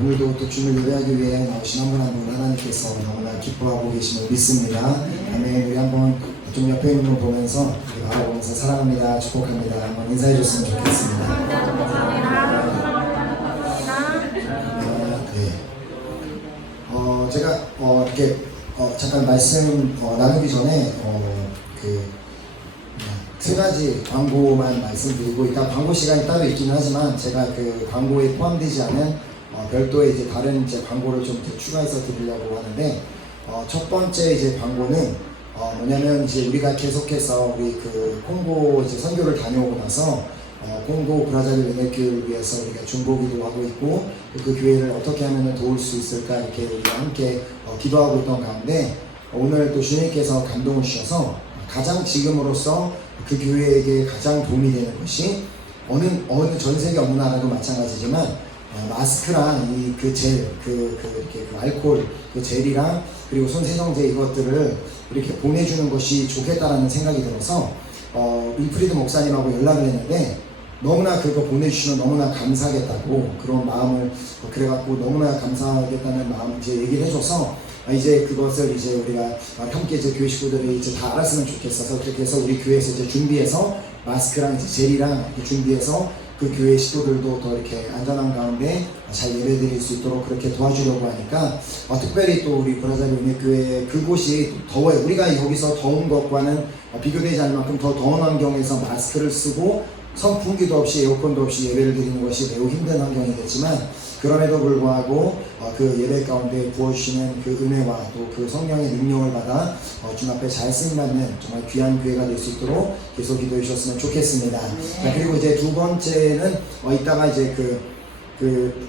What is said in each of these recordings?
오늘도 또 주를 예배하기 위해 나오신 한 분 한 분 하나님께서 너무나 기뻐하고 계심을 믿습니다. 아멘. 우리 한번 좀 옆에 있는 분 보면서 바라보면서 사랑합니다, 축복합니다 한번 인사해 줬으면 좋겠습니다. 네. 제가 이렇게 잠깐 말씀 나누기 전에 세 가지 광고만 말씀드리고, 일단 광고 시간이 따로 있기는 하지만 제가 그 광고에 포함되지 않은 별도의 이제 다른 이제 광고를 좀 추가해서 드리려고 하는데, 첫 번째 이제 광고는 뭐냐면 이제 우리가 계속해서 우리 그 콩고 이제 선교를 다녀오고 나서 콩고 브라자빌 연합교회를 위해서 우리가 중보기도 하고 있고, 그 교회를 어떻게 하면 도울 수 있을까 이렇게 우리가 함께 기도하고 있던 가운데, 오늘 또 주님께서 감동을 주셔서 가장 지금으로서 그 교회에게 가장 도움이 되는 것이 어느 전 세계 어느 나라도 마찬가지지만 마스크랑 그 젤, 이렇게 그 알코올, 그 젤이랑 그리고 손 세정제 이것들을 이렇게 보내주는 것이 좋겠다라는 생각이 들어서 윌프리드 목사님하고 연락을 했는데, 너무나 그거 보내주시면 너무나 감사하겠다고 그런 마음을 그래갖고 너무나 감사하겠다는 마음 이제 얘기를 해줘서 이제 그것을 이제 우리가 함께 이제 교회 식구들이 이제 다 알았으면 좋겠어서 그렇게 해서 우리 교회에서 이제 준비해서 마스크랑 이제 젤이랑 이렇게 준비해서 그 교회 식구들도 더 이렇게 안전한 가운데 잘 예배드릴 수 있도록 그렇게 도와주려고 하니까 특별히 또 우리 브라자빌 은혜교회 그곳이 더워요. 우리가 여기서 더운 것과는 비교되지 않을 만큼 더 더운 환경에서 마스크를 쓰고 선풍기도 없이 에어컨도 없이 예배를 드리는 것이 매우 힘든 환경이겠지만, 그럼에도 불구하고 그 예배 가운데 부어주시는 그 은혜와 또 그 성령의 능력을 받아 주님 앞에 잘 쓰임받는 정말 귀한 교회가 될 수 있도록 계속 기도해 주셨으면 좋겠습니다. 자, 그리고 이제 두 번째는 이따가 이제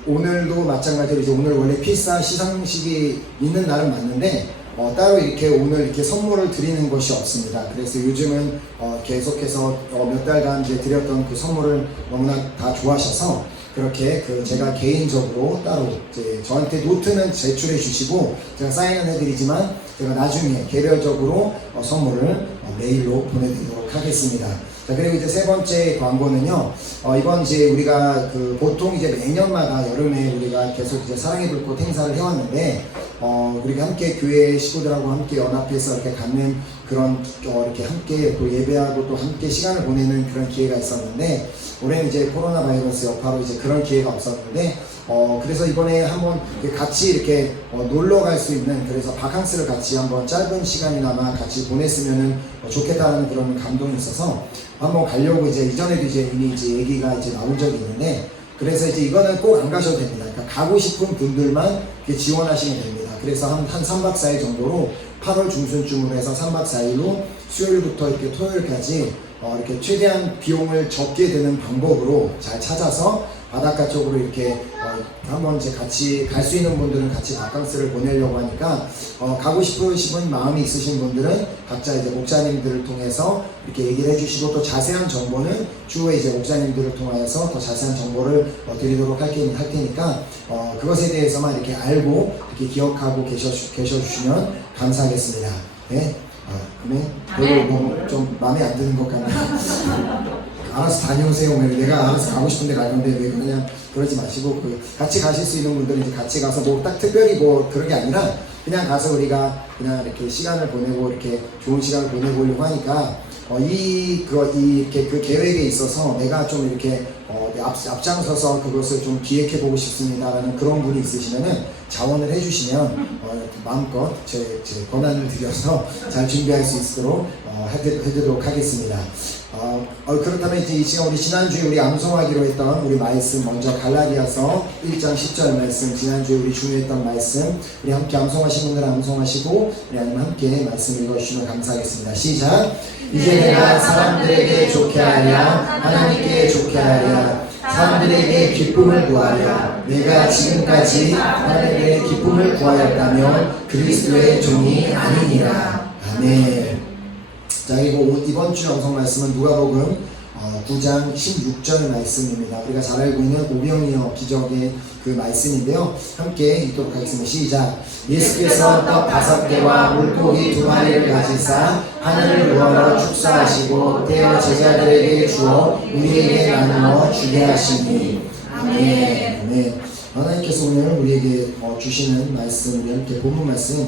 오늘도 마찬가지로 이제 오늘 원래 필사 시상식이 있는 날은 맞는데 따로 이렇게 오늘 이렇게 선물을 드리는 것이 없습니다. 그래서 요즘은 계속해서 몇 달간 이제 드렸던 그 선물을 너무나 다 좋아하셔서 그렇게 제가 개인적으로 따로 이제 저한테 노트는 제출해 주시고 제가 사인은 해드리지만 제가 나중에 개별적으로 선물을 메일로 보내드리도록 하겠습니다. 자, 그리고 이제 세 번째 광고는요, 이번 이제 우리가 보통 이제 매년마다 여름에 우리가 계속 이제 사랑의 불꽃 행사를 해왔는데, 우리가 함께 교회 식구들하고 함께 연합해서 이렇게 갖는 그런 이렇게 함께 또 예배하고 또 함께 시간을 보내는 그런 기회가 있었는데, 올해는 이제 코로나 바이러스 여파로 이제 그런 기회가 없었는데, 그래서 이번에 한번 같이 이렇게 놀러 갈 수 있는, 그래서 바캉스를 같이 한번 짧은 시간이나마 같이 보냈으면 좋겠다는 그런 감동이 있어서 한번 가려고 이제 이전에도 이제 이미 이제 얘기가 이제 나온 적이 있는데, 그래서 이제 이거는 꼭 안 가셔도 됩니다. 그러니까 가고 싶은 분들만 지원하시면 됩니다. 그래서 한 3박 4일 정도로 8월 중순쯤으로 해서 3박 4일로 수요일부터 이렇게 토요일까지 이렇게 최대한 비용을 적게 드는 방법으로 잘 찾아서 바닷가 쪽으로 이렇게 한번 이제 같이 갈 수 있는 분들은 같이 바캉스를 보내려고 하니까 가고 싶으신 마음이 있으신 분들은 각자 이제 목사님들을 통해서 이렇게 얘기를 해주시고, 또 자세한 정보는 추후에 이제 목사님들을 통하여서 더 자세한 정보를 드리도록 할 테니까 그것에 대해서만 이렇게 알고 이렇게 기억하고 계셔주시면 감사하겠습니다. 네. 별로 뭐 좀 마음에 안 드는 것 같네요. 알아서 다녀오세요. 내가 알아서 가고 싶은데 갈 건데 왜 그냥 그러지 마시고 같이 가실 수 있는 분들은 이제 같이 가서 뭐 딱 특별히 뭐 그런 게 아니라 그냥 가서 우리가 그냥 이렇게 시간을 보내고 이렇게 좋은 시간을 보내보려고 하니까 이렇게 그 계획에 있어서 내가 좀 이렇게 앞장서서 그것을 좀 기획해보고 싶습니다라는 그런 분이 있으시면은 자원을 해주시면 마음껏 제 권한을 드려서 잘 준비할 수 있도록 해드리도록 하겠습니다. 그렇다면 이제 이 시간 우리 지난주에 우리 암송하기로 했던 우리 말씀, 먼저 갈라디아서 1장 10절 말씀, 지난주에 우리 중요했던 말씀, 우리 함께 암송하신 분들은 암송하시고 우리 아니면 함께 말씀 읽어주시면 감사하겠습니다. 시작. 이제 내가 사람들에게 좋게 하랴 하나님께 좋게 하랴 사람들에게 기쁨을 구하랴 내가 지금까지 하나님의 기쁨을 구하였다면 그리스도의 종이 아니니라. 아멘. 자, 그리고 이번 주 영성 말씀은 누가복음 9장 16절 말씀입니다. 우리가 잘 알고 있는 오병이어 기적의 그 말씀인데요. 함께 읽도록 하겠습니다. 시작. 예수께서 떡 5개와 물고기 2마리를 가지사 하늘을 우러러 축사하시고 떼어 제자들에게 주어 우리에게 나누어 주게 하시니. 아멘. 네. 하나님께서 오늘 우리에게 주시는 말씀, 이렇게 본문 말씀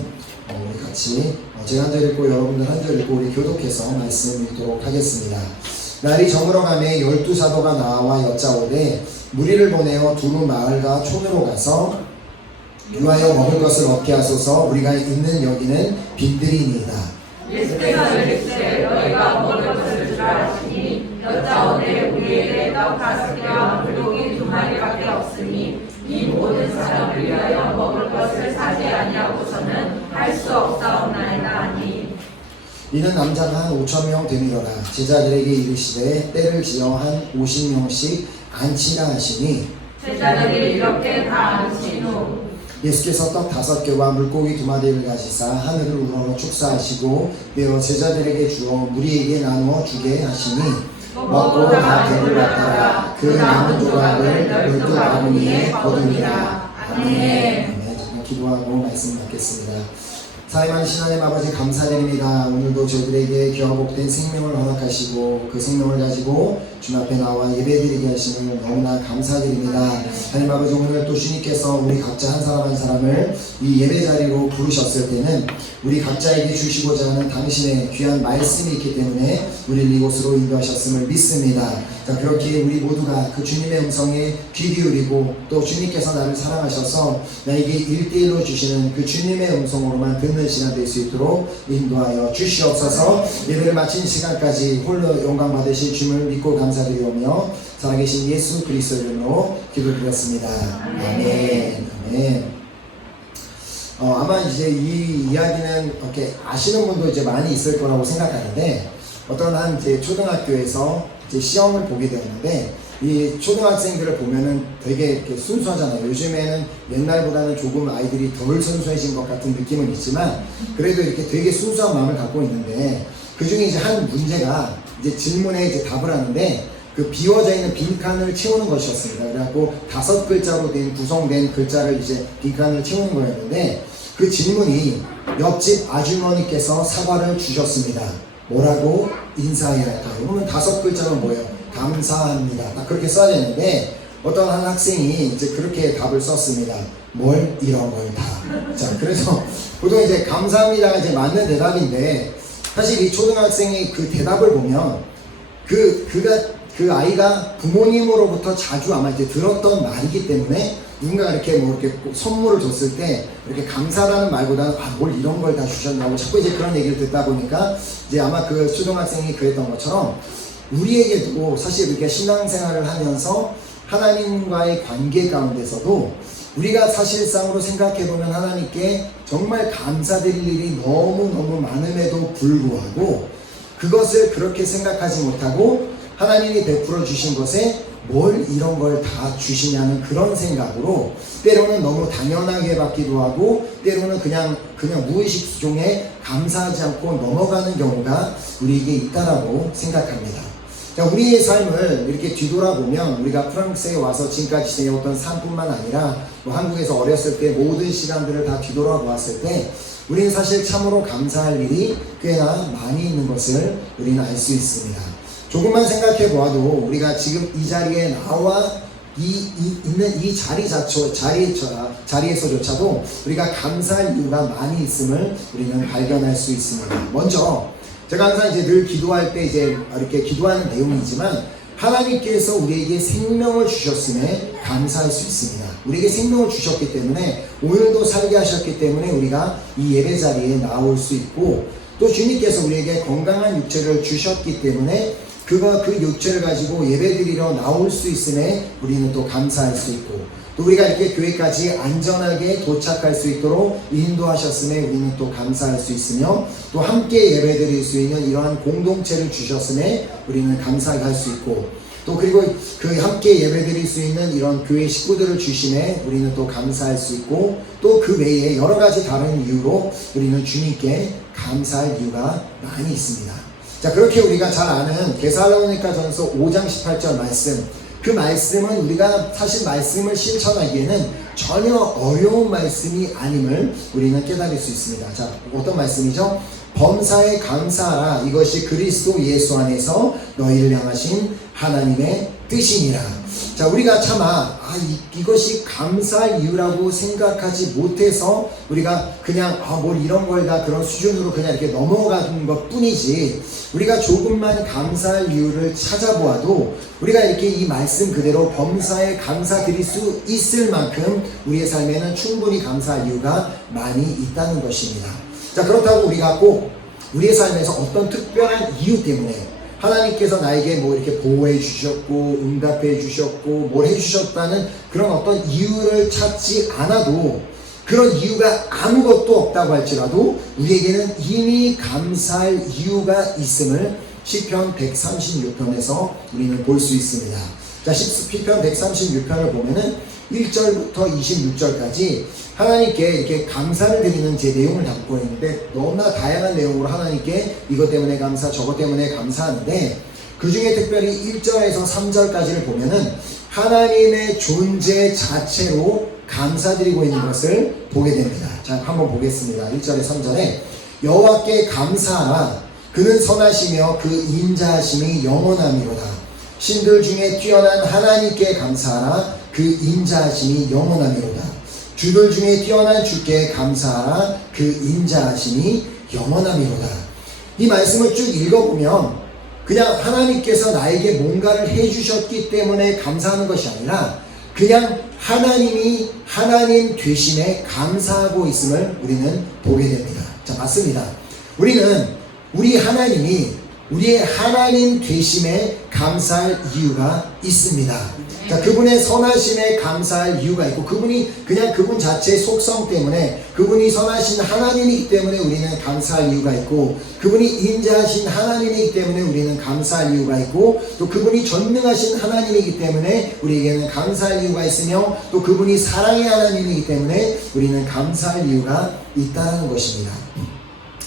우리 같이 제가 한 절 읽고 여러분들 한 절 읽고 우리 교독해서 말씀 읽도록 하겠습니다. 날이 저물어가매 12사도가 나와 여짜오되 무리를 보내어 두루 마을과 촌으로 가서 유하여 먹을 것을 얻게 하소서. 우리가 있는 여기는 빈들이니이다. 예수께서 이르시되 너희가 먹을 것을 주라 하시니 여짜오되 우리에게 떡 5개와 물고기 2마리밖에 없으니 이 모든 사람을 위하여 먹을 것을 사지 아니하고서는 할 수 없사옵나이다 하니 이는 남자가 한 5,000명 되밀어라. 제자들에게 이르시되 때를 지어 한 50명씩 앉히라 하시니 제자들이 이렇게 다 앉힌 후 예수께서 떡 5개와 물고기 2마리를 가지사 하늘을 우러러 축사하시고 떼어 제자들에게 주어 무리에게 나누어 주게 하시니 먹고 다 배불렀더라. 그 남은 조각을 12바구니에 거두니라. 아멘. 기도하고 말씀 받겠습니다. 사랑하신 하나님 아버지 감사드립니다. 오늘도 저희들에게 귀하고 복된 생명을 허락하시고 그 생명을 가지고 주님 앞에 나와 예배드리게 하심을 너무나 감사드립니다. 하나님 아버지 오늘 또 주님께서 우리 각자 한 사람 한 사람을 이 예배 자리로 부르셨을 때는 우리 각자에게 주시고자 하는 당신의 귀한 말씀이 있기 때문에 우리를 이곳으로 인도하셨음을 믿습니다. 자, 그렇게 우리 모두가 그 주님의 음성에 귀 기울이고 또 주님께서 나를 사랑하셔서 나에게 1대1로 주시는 그 주님의 음성으로만 듣는 시간 될 수 있도록 인도하여 주시옵소서. 예배를 마친 시간까지 홀로 영광 받으실 주님을 믿고 감사드리오며 살아계신 예수 그리스도 이름으로 기도드렸습니다. 아멘. 아멘. 아마 이제 이 이야기는 이렇게 아시는 분도 이제 많이 있을 거라고 생각하는데 어떤 한 이제 초등학교에서 이제 시험을 보게 되었는데 이 초등학생들을 보면은 되게 이렇게 순수하잖아요. 요즘에는 옛날보다는 조금 아이들이 덜 순수해진 것 같은 느낌은 있지만 그래도 이렇게 되게 순수한 마음을 갖고 있는데 그 중에 이제 한 문제가 이제 질문에 이제 답을 하는데 그 비워져 있는 빈칸을 채우는 것이었습니다. 그래갖고 5글자로 구성된 글자를 이제 빈칸을 채우는 거였는데 그 질문이 옆집 아주머니께서 사과를 주셨습니다. 뭐라고 인사해야 할까요? 그러면 5글자로 뭐예요? 감사합니다. 딱 그렇게 써야 되는데 어떤 한 학생이 이제 그렇게 답을 썼습니다. 뭘 이런 걸 다. 자, 그래서 보통 이제 감사합니다가 이제 맞는 대답인데 사실 이 초등학생의 그 대답을 보면 그 아이가 부모님으로부터 자주 아마 이제 들었던 말이기 때문에 누군가 이렇게 뭐 이렇게 선물을 줬을 때 이렇게 감사라는 말보다는 뭘 이런 걸 다 주셨나고 자꾸 이제 그런 얘기를 듣다 보니까 이제 아마 그 초등학생이 그랬던 것처럼 우리에게도 사실 이렇게 신앙생활을 하면서 하나님과의 관계 가운데서도 우리가 사실상으로 생각해보면 하나님께 정말 감사드릴 일이 너무너무 많음에도 불구하고 그것을 그렇게 생각하지 못하고 하나님이 베풀어 주신 것에 뭘 이런 걸 다 주시냐는 그런 생각으로 때로는 너무 당연하게 받기도 하고 때로는 그냥 무의식 중에 감사하지 않고 넘어가는 경우가 우리에게 있다라고 생각합니다. 자, 우리의 삶을 이렇게 뒤돌아보면 우리가 프랑스에 와서 지금까지 지내었던 삶뿐만 아니라 한국에서 어렸을 때 모든 시간들을 다 뒤돌아보았을 때 우리는 사실 참으로 감사할 일이 꽤나 많이 있는 것을 우리는 알 수 있습니다. 조금만 생각해 보아도 우리가 지금 이 자리에 나와 있는 이 자리에서조차도 우리가 감사할 이유가 많이 있음을 우리는 발견할 수 있습니다. 먼저 제가 항상 이제 늘 기도할 때 이제 이렇게 기도하는 내용이지만 하나님께서 우리에게 생명을 주셨음에 감사할 수 있습니다. 우리에게 생명을 주셨기 때문에 오늘도 살게 하셨기 때문에 우리가 이 예배 자리에 나올 수 있고 또 주님께서 우리에게 건강한 육체를 주셨기 때문에 그 육체를 가지고 예배드리러 나올 수 있음에 우리는 또 감사할 수 있고 또 우리가 이렇게 교회까지 안전하게 도착할 수 있도록 인도하셨음에 우리는 또 감사할 수 있으며 또 함께 예배드릴 수 있는 이러한 공동체를 주셨음에 우리는 감사할 수 있고 또 그리고 그 함께 예배드릴 수 있는 이런 교회 식구들을 주심에 우리는 또 감사할 수 있고 또 그 외에 여러 가지 다른 이유로 우리는 주님께 감사할 이유가 많이 있습니다. 자, 그렇게 우리가 잘 아는 데살로니가전서 5장 18절 말씀, 그 말씀은 우리가 사실 말씀을 실천하기에는 전혀 어려운 말씀이 아님을 우리는 깨달을 수 있습니다. 자, 어떤 말씀이죠? 범사에 감사하라. 이것이 그리스도 예수 안에서 너희를 향하신 하나님의 뜻이니라. 자, 우리가 차마 이것이 감사할 이유라고 생각하지 못해서 우리가 그냥 뭘 이런 걸 다 그런 수준으로 그냥 이렇게 넘어가는 것 뿐이지, 우리가 조금만 감사할 이유를 찾아보아도 우리가 이렇게 이 말씀 그대로 범사에 감사드릴 수 있을 만큼 우리의 삶에는 충분히 감사할 이유가 많이 있다는 것입니다. 자, 그렇다고 우리가 꼭 우리의 삶에서 어떤 특별한 이유 때문에 하나님께서 나에게 뭐 이렇게 보호해 주셨고 응답해 주셨고 뭘 해주셨다는 그런 어떤 이유를 찾지 않아도, 그런 이유가 아무것도 없다고 할지라도 우리에게는 이미 감사할 이유가 있음을 시편 136편에서 우리는 볼 수 있습니다. 자, 시편 136편을 보면은 1절부터 26절까지 하나님께 이렇게 감사를 드리는 제 내용을 담고 있는데, 너무나 다양한 내용으로 하나님께 이것 때문에 감사, 저것 때문에 감사하는데, 그 중에 특별히 1절에서 3절까지를 보면은 하나님의 존재 자체로 감사드리고 있는 것을 보게 됩니다. 자, 한번 보겠습니다. 1절에 3절에 여호와께 감사하라. 그는 선하시며 그 인자하심이 영원함이로다. 신들 중에 뛰어난 하나님께 감사하라. 그 인자하심이 영원함이로다. 주들 중에 뛰어난 주께 감사하라. 그 인자하심이 영원함이로다. 이 말씀을 쭉 읽어보면 그냥 하나님께서 나에게 뭔가를 해주셨기 때문에 감사하는 것이 아니라 그냥 하나님이 하나님 되심에 감사하고 있음을 우리는 보게 됩니다. 자, 맞습니다. 우리는 우리 하나님이 우리의 하나님 되심에 감사할 이유가 있습니다. 자, 그분의 선하심에 감사할 이유가 있고, 그분이 그냥 그분 자체의 속성 때문에, 그분이 선하신 하나님이기 때문에 우리는 감사할 이유가 있고, 그분이 인자하신 하나님이기 때문에 우리는 감사할 이유가 있고, 또 그분이 전능하신 하나님이기 때문에 우리에게는 감사할 이유가 있으며, 또 그분이 사랑의 하나님이기 때문에 우리는 감사할 이유가 있다는 것입니다.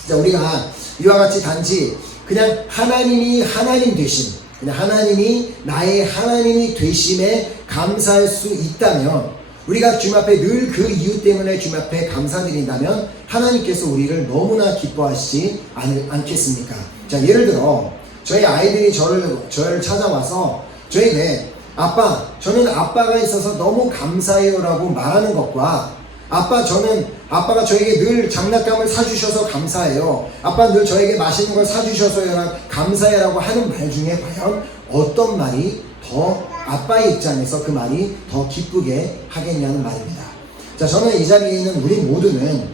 자, 우리가 이와 같이 단지 그냥 하나님이 하나님 되심, 그냥 하나님이 나의 하나님이 되심에 감사할 수 있다면, 우리가 주님 앞에 늘 그 이유 때문에 주님 앞에 감사드린다면 하나님께서 우리를 너무나 기뻐하시지 않겠습니까? 자, 예를 들어 저희 아이들이 저를 찾아와서 저에게 아빠, 저는 아빠가 있어서 너무 감사해요 라고 말하는 것과, 아빠가 저에게 늘 장난감을 사주셔서 감사해요, 아빠 늘 저에게 맛있는 걸 사주셔서 감사해라고 하는 말 중에 과연 어떤 말이 더 아빠의 입장에서 그 말이 더 기쁘게 하겠냐는 말입니다. 자, 저는 이 자리에 있는 우리 모두는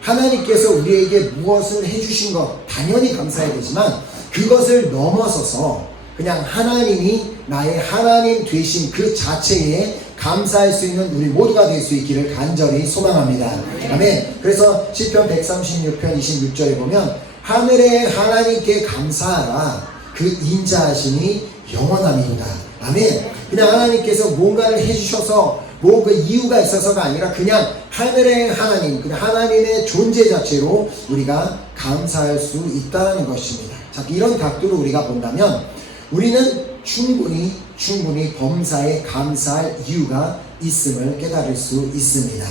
하나님께서 우리에게 무엇을 해주신 것 당연히 감사해야 되지만, 그것을 넘어서서 그냥 하나님이 나의 하나님 되신 그 자체에 감사할 수 있는 우리 모두가 될 수 있기를 간절히 소망합니다. 아멘. 그래서 시편 136편 26절에 보면 하늘의 하나님께 감사하라. 그 인자하심이 영원함이로다. 아멘. 그냥 하나님께서 뭔가를 해주셔서 뭐 그 이유가 있어서가 아니라 그냥 하늘의 하나님, 그냥 하나님의 존재 자체로 우리가 감사할 수 있다는 것입니다. 자, 이런 각도로 우리가 본다면 우리는 충분히 범사에 감사할 이유가 있음을 깨달을 수 있습니다.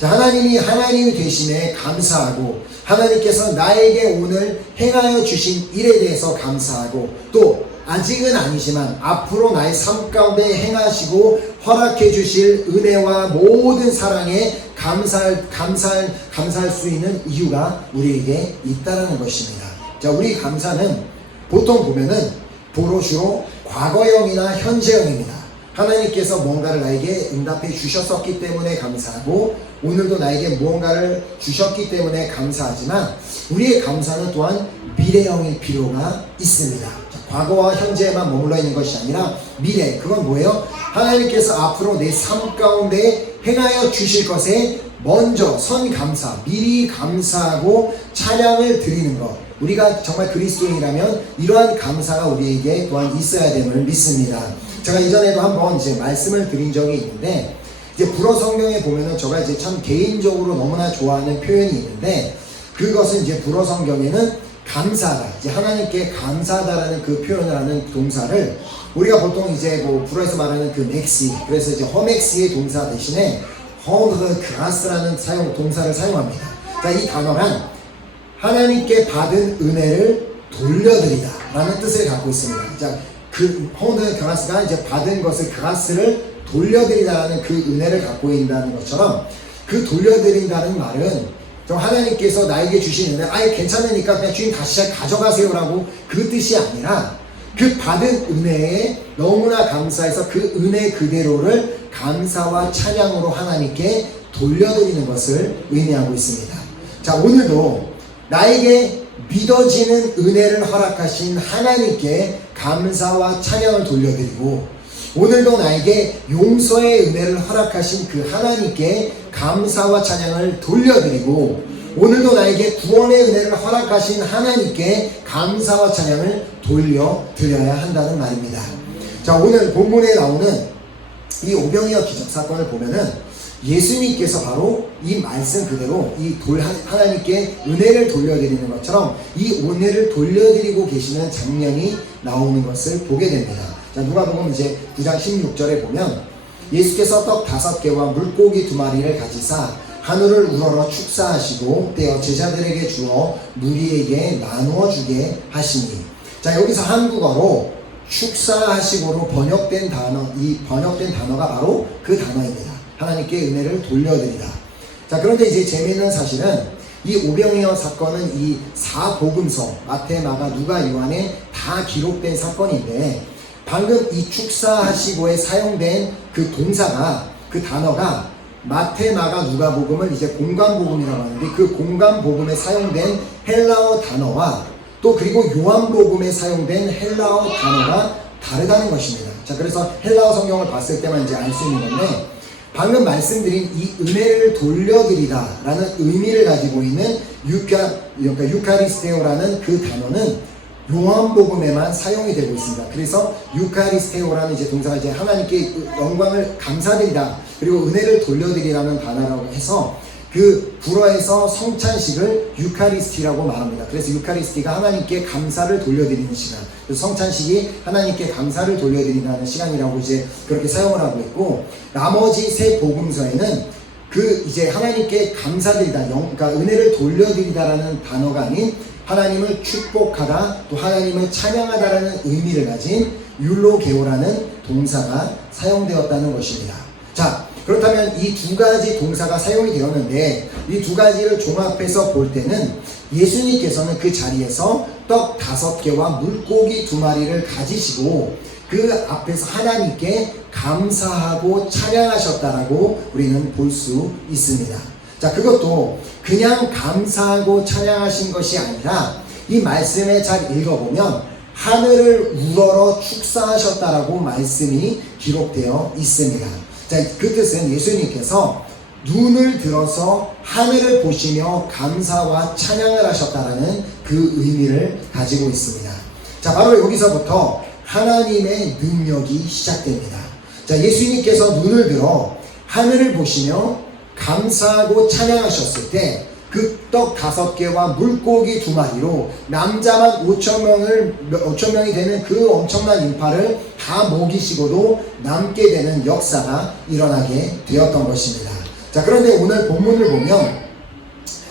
자, 하나님이 하나님이 되심에 감사하고, 하나님께서 나에게 오늘 행하여 주신 일에 대해서 감사하고, 또 아직은 아니지만 앞으로 나의 삶 가운데 행하시고 허락해 주실 은혜와 모든 사랑에 감사할 수 있는 이유가 우리에게 있다는 것입니다. 자, 우리 감사는 보통 보면은 도로시로 과거형이나 현재형입니다. 하나님께서 뭔가를 나에게 응답해 주셨었기 때문에 감사하고, 오늘도 나에게 무언가를 주셨기 때문에 감사하지만, 우리의 감사는 또한 미래형일 필요가 있습니다. 자, 과거와 현재에만 머물러 있는 것이 아니라 미래, 그건 뭐예요? 하나님께서 앞으로 내 삶 가운데 행하여 주실 것에 먼저 선감사, 미리 감사하고 찬양을 드리는 것, 우리가 정말 그리스도인이라면 이러한 감사가 우리에게 또한 있어야 됨을 믿습니다. 제가 이전에도 한번 이제 말씀을 드린 적이 있는데, 이제 불어 성경에 보면은 제가 이제 참 개인적으로 너무나 좋아하는 표현이 있는데, 그것은 이제 불어 성경에는 감사하다, 이제 하나님께 감사하다라는 그 표현을 하는 동사를 우리가 보통 이제 뭐 불어에서 말하는 그 맥시, 그래서 이제 허맥시의 동사 대신에 허그라스라는 동사를 사용합니다. 자, 이 단어란 하나님께 받은 은혜를 돌려드리다 라는 뜻을 갖고 있습니다. 자, 그 호드 그라스가 이제 받은 것을 그라스를 돌려드리다라는 그 은혜를 갖고 있다는 것처럼, 그 돌려드린다는 말은 좀 하나님께서 나에게 주신 은혜, 아예 괜찮으니까 그냥 주님 다시 가져가세요라고 그 뜻이 아니라, 그 받은 은혜에 너무나 감사해서 그 은혜 그대로를 감사와 찬양으로 하나님께 돌려드리는 것을 의미하고 있습니다. 자, 오늘도 나에게 믿어지는 은혜를 허락하신 하나님께 감사와 찬양을 돌려드리고, 오늘도 나에게 용서의 은혜를 허락하신 그 하나님께 감사와 찬양을 돌려드리고, 오늘도 나에게 구원의 은혜를 허락하신 하나님께 감사와 찬양을 돌려드려야 한다는 말입니다. 자, 오늘 본문에 나오는 이 오병이어 기적 사건을 보면은 예수님께서 바로 이 말씀 그대로 이 하나님께 은혜를 돌려드리는 것처럼 이 은혜를 돌려드리고 계시는 장면이 나오는 것을 보게 됩니다. 자, 누가복음 이제 9장 16절에 보면 예수께서 떡 5개와 물고기 2마리를 가지사 하늘을 우러러 축사하시고 떼어 제자들에게 주어 무리에게 나누어 주게 하시니. 자, 여기서 한국어로 축사하시고로 번역된 단어, 이 번역된 단어가 바로 그 단어입니다. 하나님께 은혜를 돌려드리다. 자, 그런데 이제 재미있는 사실은 이 오병이어 사건은 이 4복음서 마태, 마가, 누가, 요한에 다 기록된 사건인데, 방금 이 축사하시고에 사용된 그 동사가, 그 단어가 마태, 마가, 누가복음을 이제 공관복음이라고 하는데, 그 공관복음에 사용된 헬라어 단어와 또 그리고 요한복음에 사용된 헬라어 단어가 다르다는 것입니다. 자, 그래서 헬라어 성경을 봤을 때만 이제 알 수 있는 건데, 방금 말씀드린 이 은혜를 돌려드리다 라는 의미를 가지고 있는 유카리스테오라는 그 단어는 요한복음에만 사용이 되고 있습니다. 그래서 유카리스테오라는 이제 동사가 이제 하나님께 영광을 감사드리다, 그리고 은혜를 돌려드리라는 단어라고 해서 그 불어에서 성찬식을 유카리스티라고 말합니다. 그래서 유카리스티가 하나님께 감사를 돌려드리는 시간, 성찬식이 하나님께 감사를 돌려드리는 시간이라고 이제 그렇게 사용을 하고 있고, 나머지 세 복음서에는 그 이제 하나님께 감사드리다, 그러니까 은혜를 돌려드리다라는 단어가 아닌 하나님을 축복하다, 또 하나님을 찬양하다라는 의미를 가진 율로게오라는 동사가 사용되었다는 것입니다. 자, 그렇다면 이 두 가지 동사가 사용이 되었는데, 이 두 가지를 종합해서 볼 때는 예수님께서는 그 자리에서 떡 5개와 물고기 2마리를 가지시고 그 앞에서 하나님께 감사하고 찬양하셨다라고 우리는 볼 수 있습니다. 자, 그것도 그냥 감사하고 찬양하신 것이 아니라 이 말씀에 잘 읽어보면 하늘을 우러러 축사하셨다라고 말씀이 기록되어 있습니다. 자, 그 뜻은 예수님께서 눈을 들어서 하늘을 보시며 감사와 찬양을 하셨다라는 그 의미를 가지고 있습니다. 자, 바로 여기서부터 하나님의 능력이 시작됩니다. 자, 예수님께서 눈을 들어 하늘을 보시며 감사하고 찬양하셨을 때 그 떡 5개와 물고기 2마리로 남자만 5,000명이 되는 그 엄청난 인파를 다 먹이시고도 남게 되는 역사가 일어나게 되었던 것입니다. 자, 그런데 오늘 본문을 보면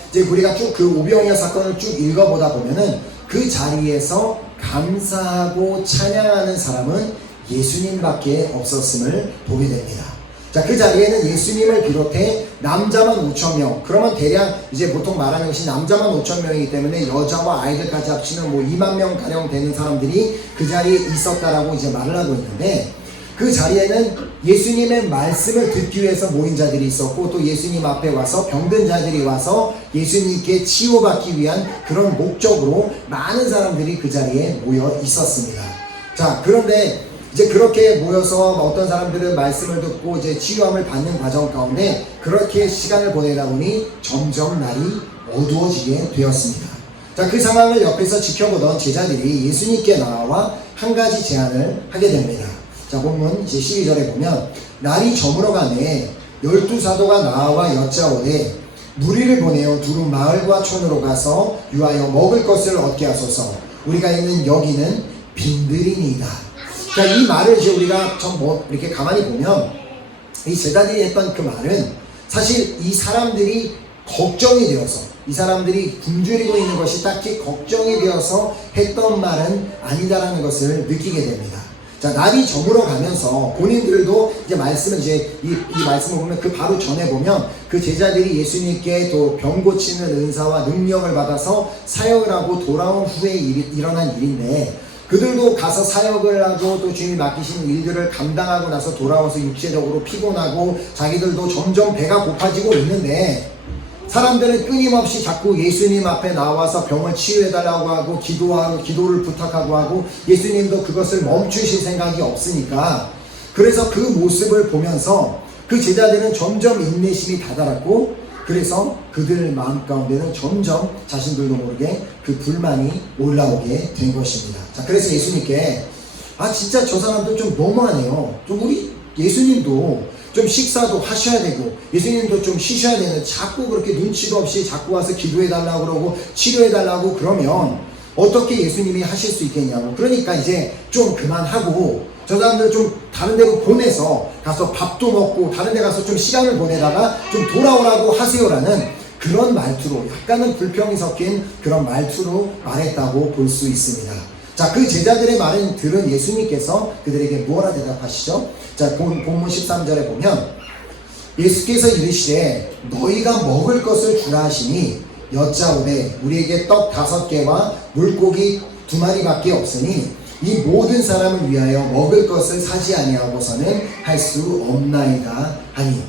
이제 우리가 쭉 그 오병이어 사건을 쭉 읽어보다 보면은 그 자리에서 감사하고 찬양하는 사람은 예수님밖에 없었음을 보게 됩니다. 자, 그 자리에는 예수님을 비롯해 남자만 5,000명, 그러면 대략 이제 보통 말하는 것이 남자만 5,000명이기 때문에 여자와 아이들까지 합치면 뭐 2만 명 가량 되는 사람들이 그 자리에 있었다라고 이제 말을 하고 있는데, 그 자리에는 예수님의 말씀을 듣기 위해서 모인 자들이 있었고, 또 예수님 앞에 와서 병든 자들이 와서 예수님께 치유받기 위한 그런 목적으로 많은 사람들이 그 자리에 모여 있었습니다. 자, 그런데 이제 그렇게 모여서 어떤 사람들은 말씀을 듣고 이제 치유함을 받는 과정 가운데 그렇게 시간을 보내다 보니 점점 날이 어두워지게 되었습니다. 자, 그 상황을 옆에서 지켜보던 제자들이 예수님께 나와 한 가지 제안을 하게 됩니다. 자, 본문 이제 12절에 보면 날이 저물어가네 12사도가 나와 여짜오되 무리를 보내어 두루 마을과 촌으로 가서 유하여 먹을 것을 얻게 하소서. 우리가 있는 여기는 빈들이니이다. 자, 이 말을 이제 우리가 이렇게 가만히 보면 이 제자들이 했던 그 말은 사실 이 사람들이 걱정이 되어서 이 사람들이 굶주리고 있는 것이 딱히 걱정이 되어서 했던 말은 아니다라는 것을 느끼게 됩니다. 자, 날이 저물어 가면서 본인들도 이제 말씀을 이 말씀을 보면 그 바로 전에 보면 그 제자들이 예수님께 또 병 고치는 은사와 능력을 받아서 사역을 하고 돌아온 후에 일어난 일인데, 그들도 가서 사역을 하고 또 주님이 맡기신 일들을 감당하고 나서 돌아와서 육체적으로 피곤하고 자기들도 점점 배가 고파지고 있는데, 사람들은 끊임없이 자꾸 예수님 앞에 나와서 병을 치유해달라고 하고 기도를 부탁하고 하고, 예수님도 그것을 멈추실 생각이 없으니까, 그래서 그 모습을 보면서 그 제자들은 점점 인내심이 다다랐고, 그래서 그들 마음 가운데는 점점 자신들도 모르게 그 불만이 올라오게 된 것입니다. 자, 그래서 예수님께 진짜 저 사람도 좀 너무하네요. 좀 우리 예수님도 좀 식사도 하셔야 되고 예수님도 좀 쉬셔야 되는데 자꾸 그렇게 눈치도 없이 자꾸 와서 기도해달라고 그러고 치료해달라고 그러면 어떻게 예수님이 하실 수 있겠냐고. 그러니까 이제 좀 그만하고 저 사람들 좀 다른 데로 보내서 가서 밥도 먹고 다른 데 가서 좀 시간을 보내다가 좀 돌아오라고 하세요라는 그런 말투로, 약간은 불평이 섞인 그런 말투로 말했다고 볼 수 있습니다. 자, 그 제자들의 말을 들은 예수님께서 그들에게 뭐라 대답하시죠? 자, 본문 13절에 보면 예수께서 이르시되 너희가 먹을 것을 주라 하시니 여짜오되 우리에게 떡 5개와 물고기 2마리밖에 없으니 이 모든 사람을 위하여 먹을 것을 사지 아니하고서는 할 수 없나이다 하니.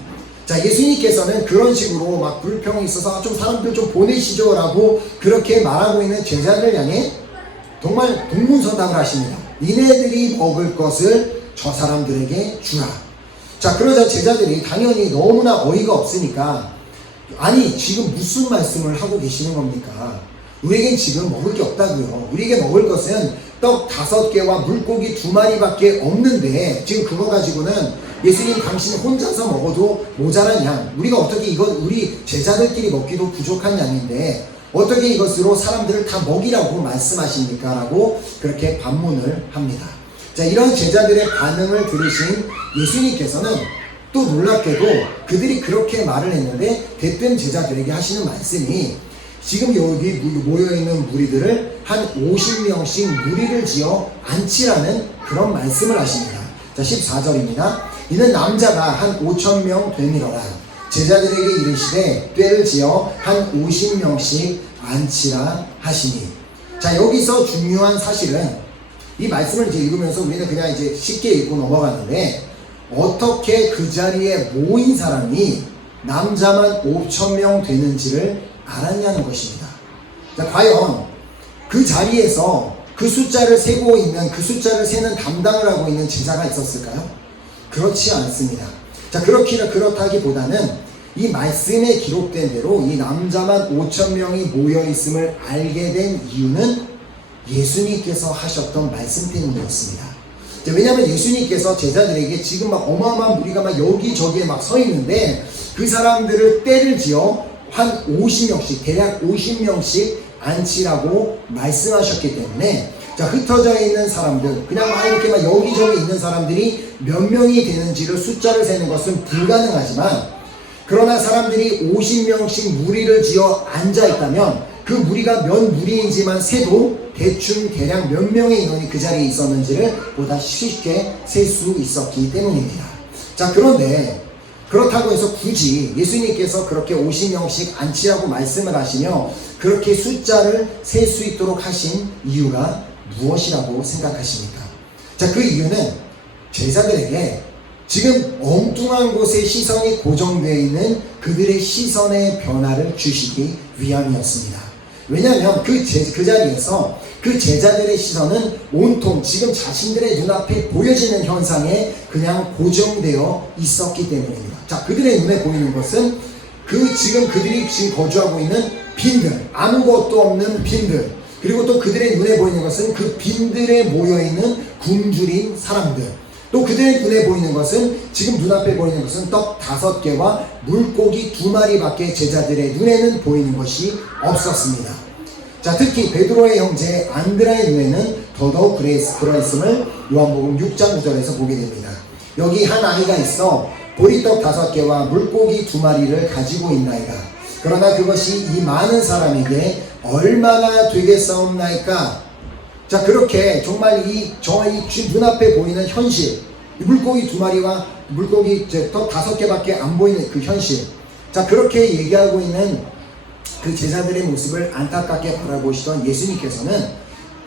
자, 예수님께서는 그런 식으로 막 불평이 있어서 좀 사람들 좀 보내시죠 라고 그렇게 말하고 있는 제자들 향해 정말 동문서답을 하십니다. 니네들이 먹을 것을 저 사람들에게 주라. 자, 그러자 제자들이 당연히 너무나 어이가 없으니까 아니 지금 무슨 말씀을 하고 계시는 겁니까? 우리에겐 지금 먹을 게 없다고요. 우리에게 먹을 것은 떡 5개와 물고기 2마리밖에 없는데 지금 그거 가지고는 예수님 당신 혼자서 먹어도 모자란 양, 우리가 어떻게 우리 제자들끼리 먹기도 부족한 양인데 어떻게 이것으로 사람들을 다 먹이라고 말씀하십니까? 라고 그렇게 반문을 합니다. 자, 이런 제자들의 반응을 들으신 예수님께서는 또 놀랍게도 그들이 그렇게 말을 했는데 대뜸 제자들에게 하시는 말씀이 지금 여기 모여있는 무리들을 한 50명씩 무리를 지어 앉히라는 그런 말씀을 하십니다. 자, 14절입니다. 이는 남자가 한 5,000명 되밀어라. 제자들에게 이르시되 꾀를 지어 한 50명씩 앉히라 하시니. 자, 여기서 중요한 사실은 이 말씀을 이제 읽으면서 우리는 그냥 이제 쉽게 읽고 넘어가는데 어떻게 그 자리에 모인 사람이 남자만 5,000명 되는지를 알았냐는 것입니다. 자, 과연 그 자리에서 그 숫자를 세고 있는, 그 숫자를 세는 담당을 하고 있는 제자가 있었을까요? 그렇지 않습니다. 자, 그렇다기보다는 이 말씀에 기록된 대로 이 남자만 5,000명이 모여 있음을 알게 된 이유는 예수님께서 하셨던 말씀 때문이었습니다. 자, 왜냐하면 예수님께서 제자들에게 지금 막 어마어마한 무리가 막 여기저기에 막 서 있는데 그 사람들을 때를 지어 한 50명씩, 대략 50명씩 앉히라고 말씀하셨기 때문에 자, 흩어져 있는 사람들, 그냥 막 이렇게 막 여기저기 있는 사람들이 몇 명이 되는지를 숫자를 세는 것은 불가능하지만 그러나 사람들이 50명씩 무리를 지어 앉아있다면 그 무리가 몇 무리인지만 세도 대충 대략 몇 명의 인원이 그 자리에 있었는지를 보다 쉽게 셀 수 있었기 때문입니다. 자, 그런데 그렇다고 해서 굳이 예수님께서 그렇게 50명씩 앉히라고 말씀을 하시며 그렇게 숫자를 셀 수 있도록 하신 이유가 무엇이라고 생각하십니까? 자, 그 이유는 제자들에게 지금 엉뚱한 곳에 시선이 고정되어 있는 그들의 시선의 변화를 주시기 위함이었습니다. 왜냐하면 그 자리에서 그 제자들의 시선은 온통 지금 자신들의 눈앞에 보여지는 현상에 그냥 고정되어 있었기 때문입니다. 자, 그들의 눈에 보이는 것은 그들이 지금 거주하고 있는 빈들, 아무것도 없는 빈들, 그리고 또 그들의 눈에 보이는 것은 그 빈들에 모여있는 굶주린 사람들, 또 그들의 눈에 보이는 것은 지금 눈앞에 보이는 것은 떡 5개와 물고기 2마리밖에 제자들의 눈에는 보이는 것이 없었습니다. 자, 특히 베드로의 형제 안드레의 눈에는 더더욱 그러했음을 요한복음 6장 9절에서 보게 됩니다. 여기 한 아이가 있어 보리떡 5개와 물고기 2마리를 가지고 있나이다. 그러나 그것이 이 많은 사람에게 얼마나 되겠사옵나이까. 자, 그렇게 정말 저의 눈앞에 보이는 현실, 물고기 2마리와 물고기 떡 5개밖에 안 보이는 그 현실, 자, 그렇게 얘기하고 있는 그 제자들의 모습을 안타깝게 바라보시던 예수님께서는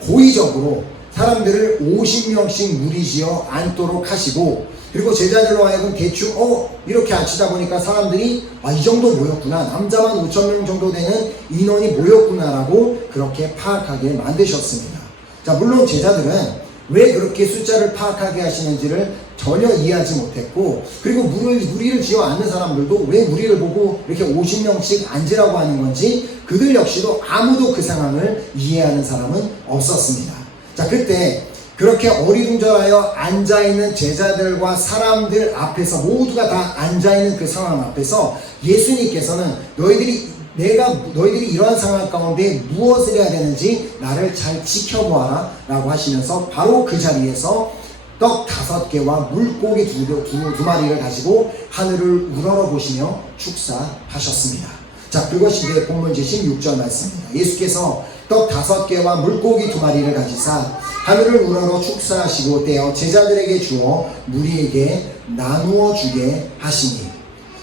고의적으로 사람들을 50명씩 무리지어 앉도록 하시고, 그리고 제자들로 하여금 대충 이렇게 앉히다 보니까 사람들이 이 정도 모였구나, 남자만 5,000명 정도 되는 인원이 모였구나라고 그렇게 파악하게 만드셨습니다. 자, 물론 제자들은 왜 그렇게 숫자를 파악하게 하시는지를 전혀 이해하지 못했고, 그리고 무리를 지어 앉는 사람들도 왜 무리를 보고 이렇게 50명씩 앉으라고 하는 건지 그들 역시도 아무도 그 상황을 이해하는 사람은 없었습니다. 자, 그때 그렇게 어리둥절하여 앉아있는 제자들과 사람들 앞에서, 모두가 다 앉아있는 그 상황 앞에서 예수님께서는 너희들이 이러한 상황 가운데 무엇을 해야 되는지 나를 잘 지켜보아라 라고 하시면서 바로 그 자리에서 떡 5개와 물고기 2마리를 가지고 하늘을 우러러보시며 축사하셨습니다. 자, 그것이 이제 본문 16절 말씀입니다. 예수께서 떡 5개와 물고기 2마리를 가지사 하늘을 우러러 축사하시고 떼어 제자들에게 주어 무리에게 나누어 주게 하시니.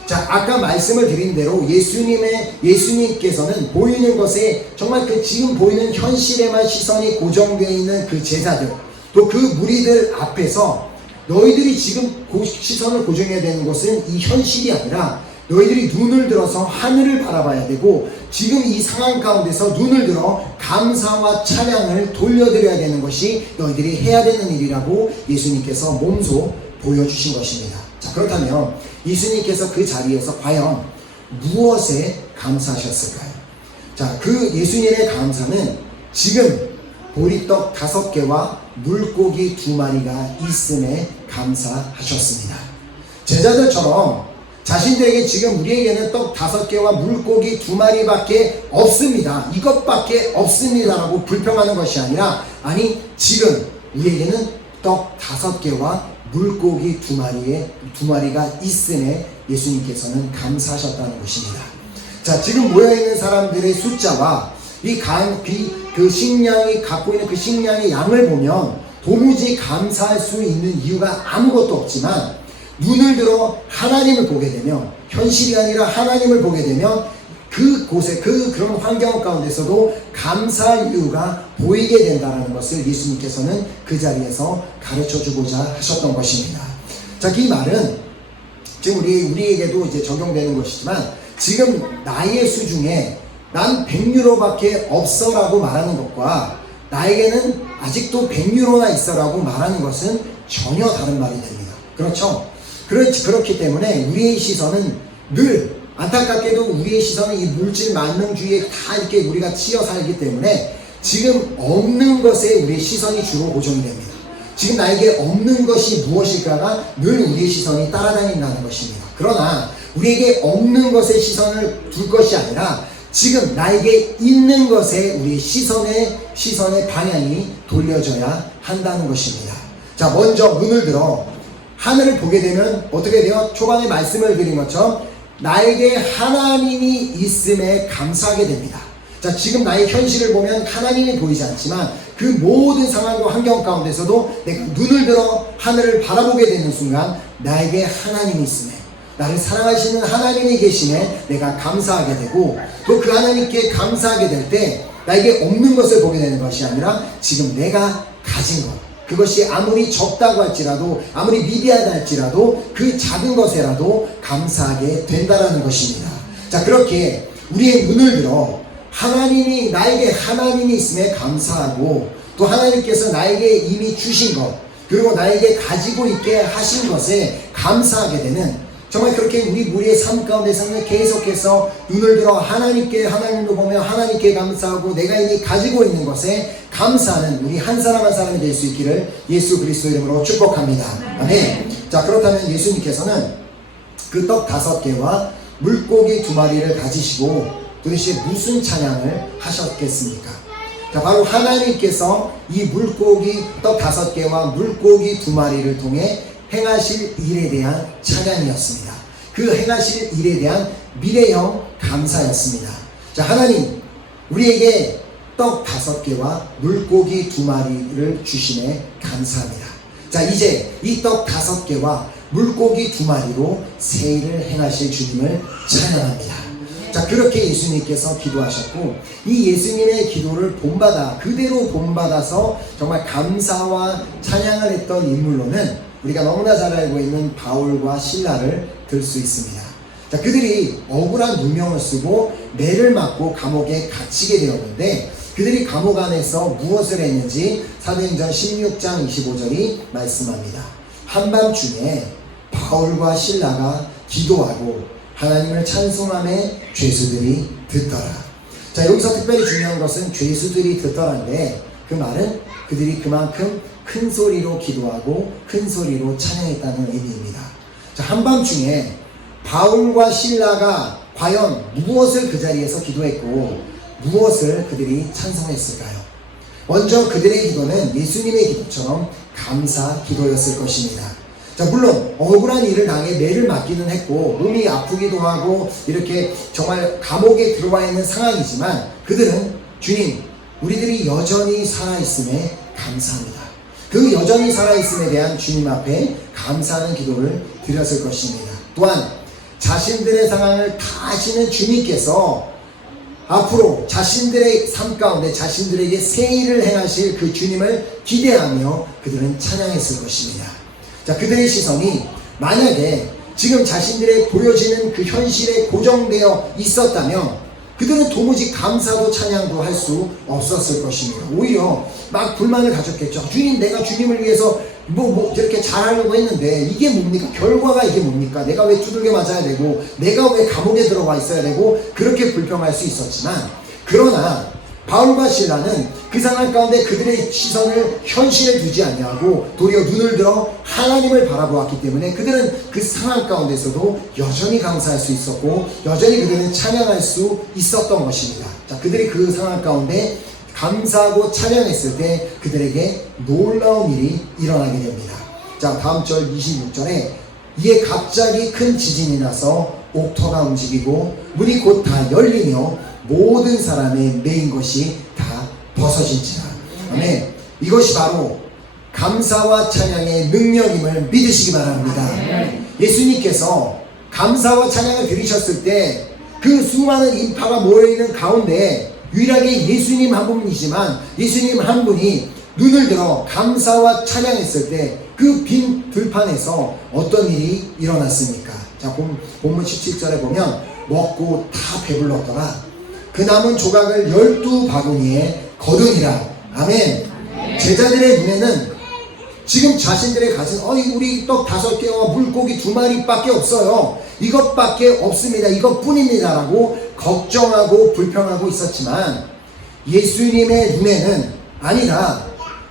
자, 아까 말씀을 드린 대로 예수님께서는 보이는 것에 정말 그 지금 보이는 현실에만 시선이 고정되어 있는 그 제자들, 또 그 무리들 앞에서 너희들이 지금 시선을 고정해야 되는 것은 이 현실이 아니라 너희들이 눈을 들어서 하늘을 바라봐야 되고, 지금 이 상황 가운데서 눈을 들어 감사와 찬양을 돌려드려야 되는 것이 너희들이 해야 되는 일이라고 예수님께서 몸소 보여주신 것입니다. 자, 그렇다면 예수님께서 그 자리에서 과연 무엇에 감사하셨을까요? 자, 그 예수님의 감사는 지금 보리떡 5개와 물고기 2마리가 있음에 감사하셨습니다. 제자들처럼 자신들에게 지금 우리에게는 떡 5개와 물고기 2마리밖에 없습니다, 이것밖에 없습니다 라고 불평하는 것이 아니라, 아니 지금 우리에게는 떡 5개와 물고기 2마리가 있음에 예수님께서는 감사하셨다는 것입니다. 자, 지금 모여있는 사람들의 숫자와 그 식량이 갖고 있는 그 식량의 양을 보면 도무지 감사할 수 있는 이유가 아무것도 없지만, 눈을 들어 하나님을 보게 되면, 현실이 아니라 하나님을 보게 되면 그곳에 그런 환경 가운데서도 감사할 이유가 보이게 된다는 것을 예수님께서는 그 자리에서 가르쳐주고자 하셨던 것입니다. 자, 이 말은 지금 우리에게도 이제 적용되는 것이지만, 지금 나의 수중에 난 100유로밖에 없어 라고 말하는 것과 나에게는 아직도 100유로나 있어 라고 말하는 것은 전혀 다른 말이 됩니다. 그렇죠? 그렇기 때문에 우리의 시선은 늘, 안타깝게도 우리의 시선은 이 물질 만능주의에 다 이렇게 우리가 치여 살기 때문에 지금 없는 것에 우리의 시선이 주로 고정이 됩니다. 지금 나에게 없는 것이 무엇일까가 늘 우리의 시선이 따라다닌다는 것입니다. 그러나 우리에게 없는 것에 시선을 둘 것이 아니라 지금 나에게 있는 것에 우리의 시선의 방향이 돌려져야 한다는 것입니다. 자, 먼저 눈을 들어 하늘을 보게 되면 어떻게 돼요? 초반에 말씀을 드린 것처럼 나에게 하나님이 있음에 감사하게 됩니다. 자, 지금 나의 현실을 보면 하나님이 보이지 않지만 그 모든 상황과 환경 가운데서도 내가 눈을 들어 하늘을 바라보게 되는 순간 나에게 하나님이 있음에, 나를 사랑하시는 하나님이 계심에 내가 감사하게 되고, 또 그 하나님께 감사하게 될 때 나에게 없는 것을 보게 되는 것이 아니라 지금 내가 가진 것, 그것이 아무리 적다고 할지라도, 아무리 미비하다 할지라도 그 작은 것에라도 감사하게 된다는 것입니다. 자, 그렇게 우리의 눈을 들어 나에게 하나님이 있음에 감사하고, 또 하나님께서 나에게 이미 주신 것, 그리고 나에게 가지고 있게 하신 것에 감사하게 되는, 정말 그렇게 우리의 삶 가운데서는 계속해서 눈을 들어 하나님도 보며 하나님께 감사하고 내가 이미 가지고 있는 것에 감사하는 우리 한 사람 한 사람이 될 수 있기를 예수 그리스도 이름으로 축복합니다. 아멘. 자, 그렇다면 예수님께서는 그 떡 5개와 물고기 2마리를 가지시고 도대체 무슨 찬양을 하셨겠습니까? 자, 바로 하나님께서 이 떡 5개와 물고기 2마리를 통해 행하실 일에 대한 찬양이었습니다. 그 행하실 일에 대한 미래형 감사였습니다. 자, 하나님 우리에게 떡 5개와 물고기 2마리를 주심에 감사합니다. 자, 이제 이 떡 5개와 물고기 2마리로 새 일을 행하실 주님을 찬양합니다. 자, 그렇게 예수님께서 기도하셨고, 이 예수님의 기도를 그대로 본받아서 정말 감사와 찬양을 했던 인물로는 우리가 너무나 잘 알고 있는 바울과 실라를 들 수 있습니다. 자, 그들이 억울한 누명을 쓰고 매를 맞고 감옥에 갇히게 되었는데, 그들이 감옥 안에서 무엇을 했는지 사도행전 16장 25절이 말씀합니다. 한밤중에 바울과 실라가 기도하고 하나님을 찬송함에 죄수들이 듣더라. 자, 여기서 특별히 중요한 것은 죄수들이 듣더라인데, 그 말은 그들이 그만큼 큰 소리로 기도하고 큰 소리로 찬양했다는 의미입니다. 자, 한밤중에 바울과 실라가 과연 무엇을 그 자리에서 기도했고 무엇을 그들이 찬송했을까요? 먼저 그들의 기도는 예수님의 기도처럼 감사 기도였을 것입니다. 자, 물론 억울한 일을 당해 매를 맞기는 했고 몸이 아프기도 하고 이렇게 정말 감옥에 들어와 있는 상황이지만, 그들은 주님, 우리들이 여전히 살아있음에 감사합니다. 그 여전히 살아있음에 대한 주님 앞에 감사하는 기도를 드렸을 것입니다. 또한 자신들의 상황을 다 아시는 주님께서 앞으로 자신들의 삶 가운데 자신들에게 새 일을 행하실 그 주님을 기대하며 그들은 찬양했을 것입니다. 자, 그들의 시선이 만약에 지금 자신들의 보여지는 그 현실에 고정되어 있었다면 그들은 도무지 감사도 찬양도 할 수 없었을 것입니다. 오히려 막 불만을 가졌겠죠. 주님, 내가 주님을 위해서 이렇게 잘하려고 했는데 이게 뭡니까? 결과가 이게 뭡니까? 내가 왜 두들겨 맞아야 되고 내가 왜 감옥에 들어가 있어야 되고 그렇게 불평할 수 있었지만, 그러나 바울과 실라는 그 상황 가운데 그들의 시선을 현실에 두지 아니하고 도리어 눈을 들어 하나님을 바라보았기 때문에 그들은 그 상황 가운데서도 여전히 감사할 수 있었고 여전히 그들은 찬양할 수 있었던 것입니다. 자, 그들이 그 상황 가운데 감사하고 찬양했을 때 그들에게 놀라운 일이 일어나게 됩니다. 자, 다음 절 26절에 이에 갑자기 큰 지진이 나서 옥토가 움직이고 문이 곧 다 열리며 모든 사람의 매인 것이 다 벗어진지라. 아멘. 이것이 바로 감사와 찬양의 능력임을 믿으시기 바랍니다. 예수님께서 감사와 찬양을 드리셨을 때 그 수많은 인파가 모여있는 가운데 유일하게 예수님 한 분이지만 예수님 한 분이 눈을 들어 감사와 찬양했을 때 그 빈 들판에서 어떤 일이 일어났습니까? 자, 본문 17절에 보면 먹고 다 배불렀더라. 그 남은 조각을 12바구니에 거두니라. 아멘. 제자들의 눈에는 지금 자신들의 가진 우리 떡 5개와 물고기 2마리밖에 없어요. 이것밖에 없습니다. 이것뿐입니다. 라고 걱정하고 불평하고 있었지만 예수님의 눈에는 아니라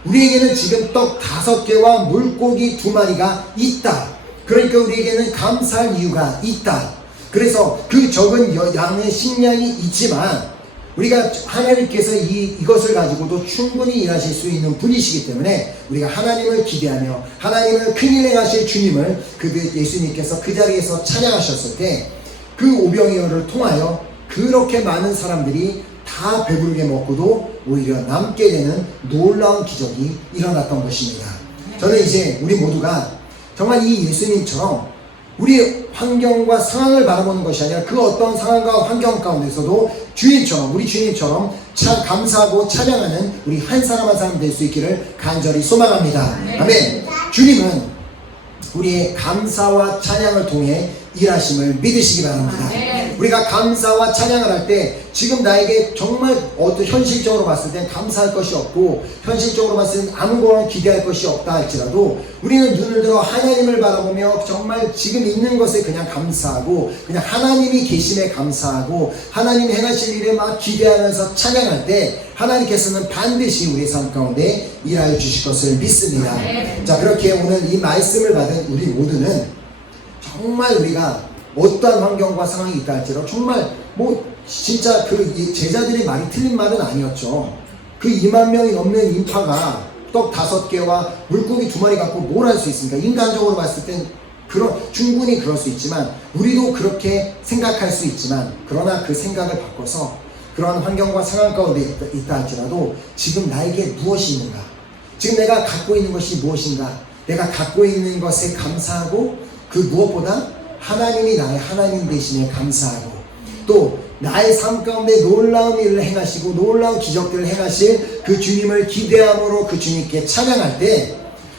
우리에게는 지금 떡 5개와 물고기 2마리가 있다. 그러니까 우리에게는 감사할 이유가 있다. 그래서 그 적은 양의 식량이 있지만 우리가 하나님께서 이것을 가지고도 충분히 일하실 수 있는 분이시기 때문에 우리가 하나님을 기대하며 하나님을 큰일 행하실 주님을 예수님께서 그 자리에서 찬양하셨을 때 그 오병이어를 통하여 그렇게 많은 사람들이 다 배부르게 먹고도 오히려 남게 되는 놀라운 기적이 일어났던 것입니다. 저는 이제 우리 모두가 정말 이 예수님처럼 우리의 환경과 상황을 바라보는 것이 아니라 그 어떤 상황과 환경 가운데서도 우리 주님처럼 감사하고 찬양하는 우리 한 사람 한 사람 될 수 있기를 간절히 소망합니다. 아멘. 주님은 우리의 감사와 찬양을 통해 일하심을 믿으시기 바랍니다. 우리가 감사와 찬양을 할 때 지금 나에게 정말 어떤 현실적으로 봤을 땐 감사할 것이 없고 현실적으로 봤을 땐 아무거나 기대할 것이 없다 할지라도 우리는 눈을 들어 하나님을 바라보며 정말 지금 있는 것에 그냥 감사하고 그냥 하나님이 계심에 감사하고 하나님이 행하실 일에 막 기대하면서 찬양할 때 하나님께서는 반드시 우리의 삶 가운데 일하여 주실 것을 믿습니다. 자, 그렇게 오늘 이 말씀을 받은 우리 모두는 정말 우리가 어떠한 환경과 상황이 있다 할지라도 정말 진짜 그 제자들의 말이 틀린 말은 아니었죠. 그 2만 명이 넘는 인파가 떡 5개와 물고기 2마리 갖고 뭘 할 수 있습니까? 인간적으로 봤을 땐 충분히 그럴 수 있지만 우리도 그렇게 생각할 수 있지만 그러나 그 생각을 바꿔서 그러한 환경과 상황 가운데 있다 할지라도 지금 나에게 무엇이 있는가? 지금 내가 갖고 있는 것이 무엇인가? 내가 갖고 있는 것에 감사하고 그 무엇보다 하나님이 나의 하나님 되심에 감사하고 또 나의 삶 가운데 놀라운 일을 행하시고 놀라운 기적들을 행하실 그 주님을 기대함으로 그 주님께 찬양할 때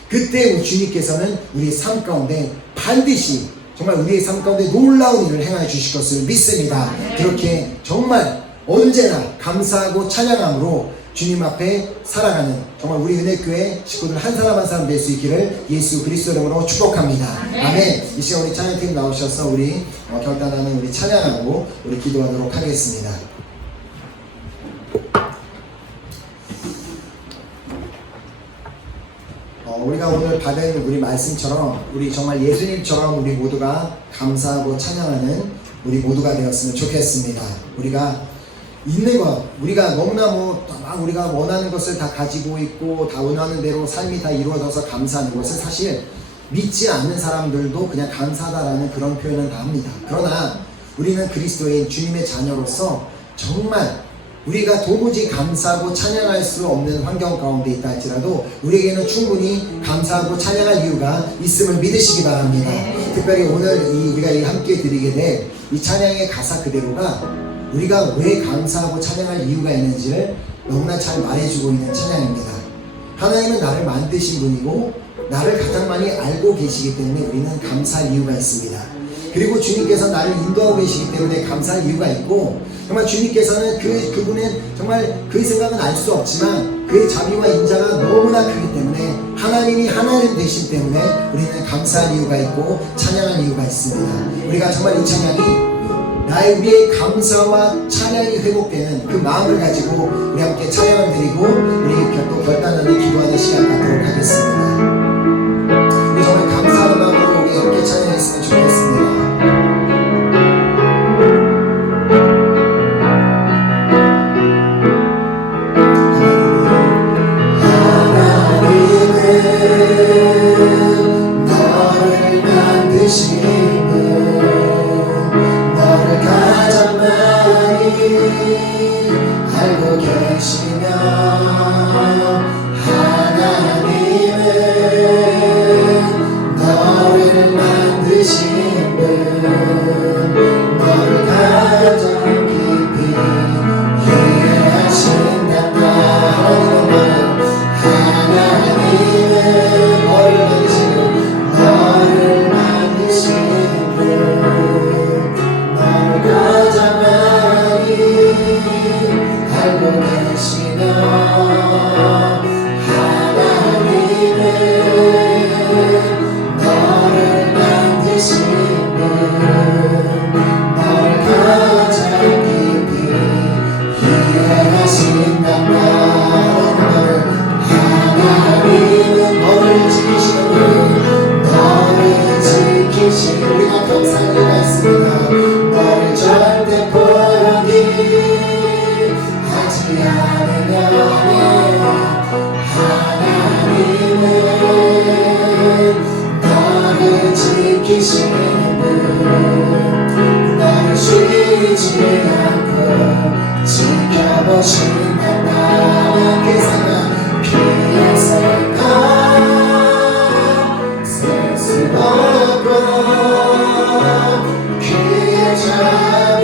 그때 주님께서는 우리의 삶 가운데 반드시 정말 우리의 삶 가운데 놀라운 일을 행하여 주실 것을 믿습니다. 그렇게 정말 언제나 감사하고 찬양함으로 주님 앞에 살아가는 정말 우리 은혜교회 식구들 한 사람 한 사람 될 수 있기를 예수 그리스도 이름으로 축복합니다. 아멘. 이 시간 우리 찬양팀 나오셔서 우리 결단하는 우리 찬양하고 우리 기도하도록 하겠습니다. 우리가 오늘 받은 우리 말씀처럼 우리 정말 예수님처럼 우리 모두가 감사하고 찬양하는 우리 모두가 되었으면 좋겠습니다. 우리가 있는 것, 우리가 너무나 우리가 원하는 것을 다 가지고 있고 다 원하는 대로 삶이 다 이루어져서 감사하는 것을 사실 믿지 않는 사람들도 그냥 감사하다라는 그런 표현을 다 합니다. 그러나 우리는 그리스도인 주님의 자녀로서 정말 우리가 도무지 감사하고 찬양할 수 없는 환경 가운데 있다 할지라도 우리에게는 충분히 감사하고 찬양할 이유가 있음을 믿으시기 바랍니다. 특별히 오늘 우리가 함께 드리게 될 이 찬양의 가사 그대로가 우리가 왜 감사하고 찬양할 이유가 있는지를 너무나 잘 말해주고 있는 찬양입니다. 하나님은 나를 만드신 분이고 나를 가장 많이 알고 계시기 때문에 우리는 감사할 이유가 있습니다. 그리고 주님께서 나를 인도하고 계시기 때문에 감사할 이유가 있고 정말 주님께서는 그분은 정말 그의 생각은 알 수 없지만 그의 자비와 인자가 너무나 크기 때문에 하나님이 하나님 되신 때문에 우리는 감사할 이유가 있고 찬양할 이유가 있습니다. 우리가 정말 이 찬양이 우리의 감사와 찬양이 회복되는 그 마음을 가지고 우리 함께 찬양을 드리고 우리 또 결단하는 기도하는 시간 갖도록 하겠습니다. 우리 정말 감사하는 마음으로 우리 함께 찬양했으면 좋겠습니다. 하나님은 너를 만드신 알고 계시며 하나님은 너를 만드신 분 너를 가장 깊이 이해하신단다. 하나님은 너를 만드신 분 너를 가장 알고 계시며 하나님은 너를 만드신 분 너를 가장 깊이 이해하신단다. 하나님은 너를 지키시는 분 너를 지키시는 우리가 감사할 이유가 있습니다. 너를 절대 포기 하나님은 너를 지키시는 분 너를 쉬지 않고 지켜보신단다. 그 생각 피해서가 쓸 수 없고 그의 자비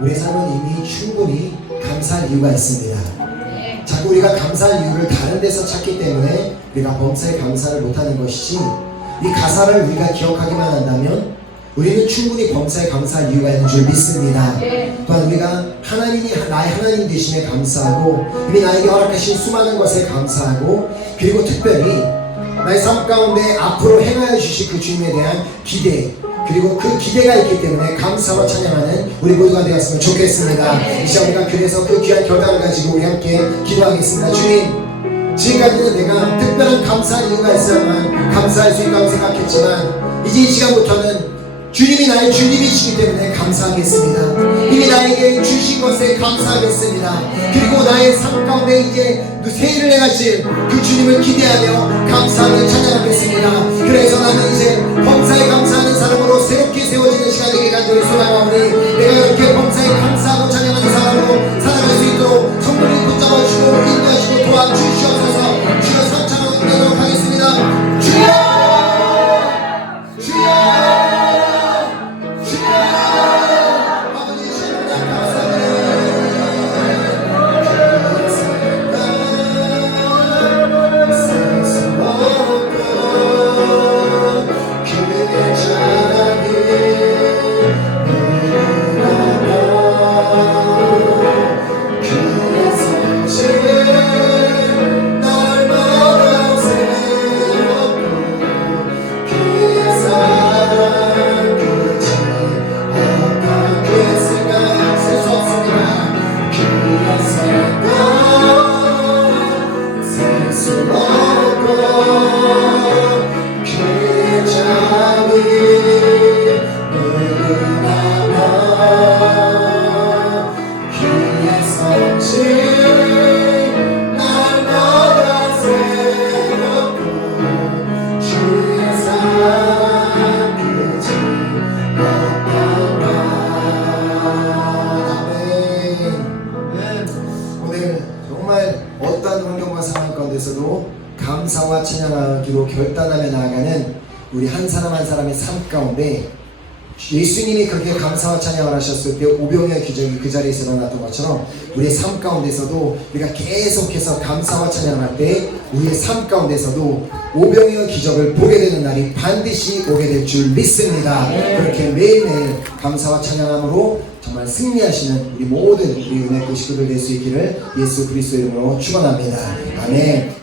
우리의 삶은 이미 충분히 감사할 이유가 있습니다. 자꾸 우리가 감사할 이유를 다른 데서 찾기 때문에 우리가 범사에 감사를 못하는 것이지, 이 가사를 우리가 기억하기만 한다면 우리는 충분히 범사에 감사할 이유가 있는 줄 믿습니다. 또한 우리가 하나님이 나의 하나님 되심에 감사하고 이미 나에게 허락하신 수많은 것에 감사하고, 그리고 특별히 나의 삶 가운데 앞으로 행하여 주실 그 주님에 대한 기대, 그리고 그 기대가 있기 때문에 감사와 찬양하는 우리 모두가 되었으면 좋겠습니다. 이제 우리가 그래서 그 귀한 결단을 가지고 우리 함께 기도하겠습니다. 주님, 지금까지는 내가 특별한 감사할 이유가 있어야만 감사할 수 있다고 생각했지만, 이제 이 시간부터는 주님이 나의 주님이시기 때문에 감사하겠습니다. 이미 나에게 주신 것에 감사하겠습니다. 그리고 나의 삶 가운데 이제 새 일을 행하실 그 주님을 기대하며 감사하며 찬양하겠습니다. 그래서 나는 이제 범사에 감사하는 사람으로 새롭게 세워지는 시간이 간절히 소망하오니, 내가 이렇게 범사에 감사하고 찬양하는 사람으로 살아갈 수 있도록 성령이 붙잡아주시고 인도하시고 도와주시옵소서. 주여 선창하도록 하겠습니다. 주여! 감사와 찬양하기로 결단하며 나아가는 우리 한 사람 한 사람의 삶 가운데, 예수님이 그렇게 감사와 찬양을 하셨을 때 오병이어의 기적이 그 자리에서 일어났던 것처럼 우리의 삶 가운데서도 우리가 계속해서 감사와 찬양을 할 때 우리의 삶 가운데서도 오병이어 기적을 보게 되는 날이 반드시 오게 될 줄 믿습니다. 그렇게 매일매일 감사와 찬양함으로 정말 승리하시는 우리 모든 우리 은혜교 식구들 될 수 있기를 예수 그리스도 이름으로 축원합니다. 아멘.